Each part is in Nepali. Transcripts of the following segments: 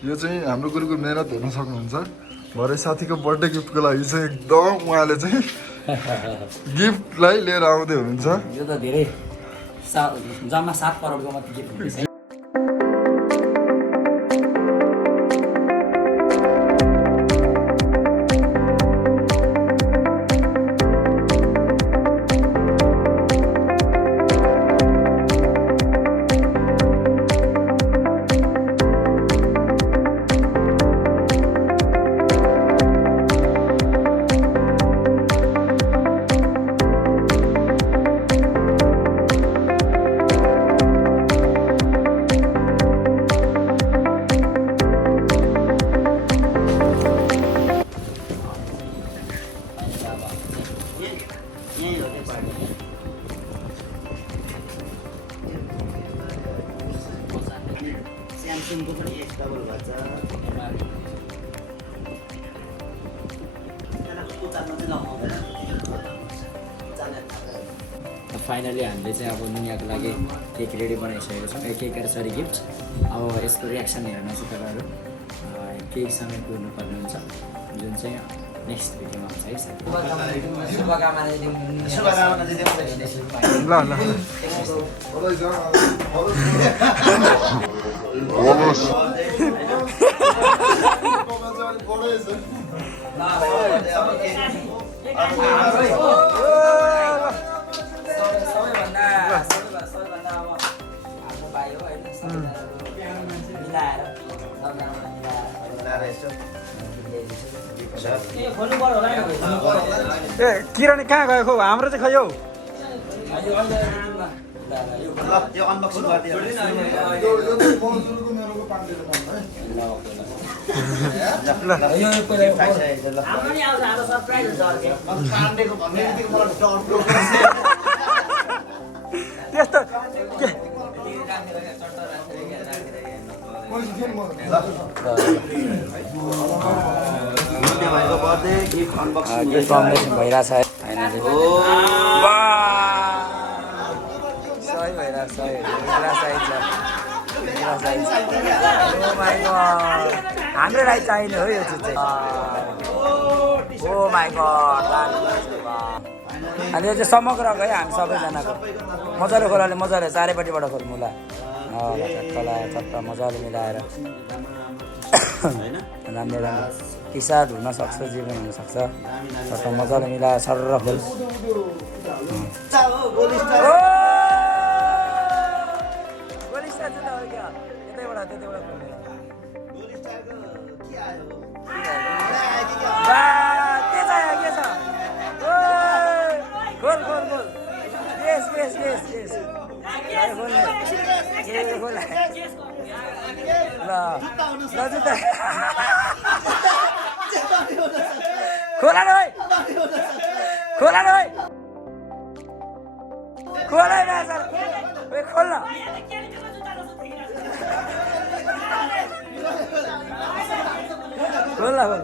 यो चाहिँ हाम्रो गुरुको मेहनत हेर्न सक्नुहुन्छ भरे साथीको बर्थडे गिफ्टको लागि चाहिँ एकदम उहाँले चाहिँ गिफ्टलाई लिएर आउँदै हुनुहुन्छ यो त धेरै जम्मा 7 करोडको मात्रै गिफ्ट हुँदैछ स्यामसङको पनि एक डबल भन्छ फाइनली हामीले चाहिँ अब नुनियाको लागि केक रेडी बनाइसकेको छौँ केक सरी गिफ्ट अब यसको रियाक्सन हेर्न चाहिँ तपाईँहरू केकसँगै कुर्नुपर्ने हुन्छ जुन चाहिँ नेक्स्ट भिडियोमा हुन्छ है सर किरण कहाँ गयो खो हाम्रो चाहिँ खै हौ यो अनबक्सिङ गरिदियो त्यस्तो कम्बिनेसन भइरहेछ है सही भइरहेछ हाम्रो लागि चाहिने हो यो चिज चाहिँ ओ माई गड अनि यो चाहिँ समग्र गयो हामी सबैजनाको मजाले खोलाले मजाले चारैपट्टिबाट खोल्नु ल चट्टला चट्ट मजाले मिलाएर राम्रो राम्रो टिसार्ट हुनसक्छ जे पनि हुनसक्छ चट्ट मजाले मिलाएर सरर खोल खोला खोला खोला खोला खोल्न खोल्ला खोल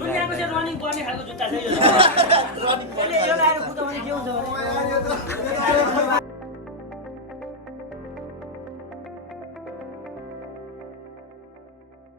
दुनियाको चाहिँ रनिङ गर्ने खालको जुत्ता छ यो यसले यो लगाएर कुदाउने के हुन्छ भने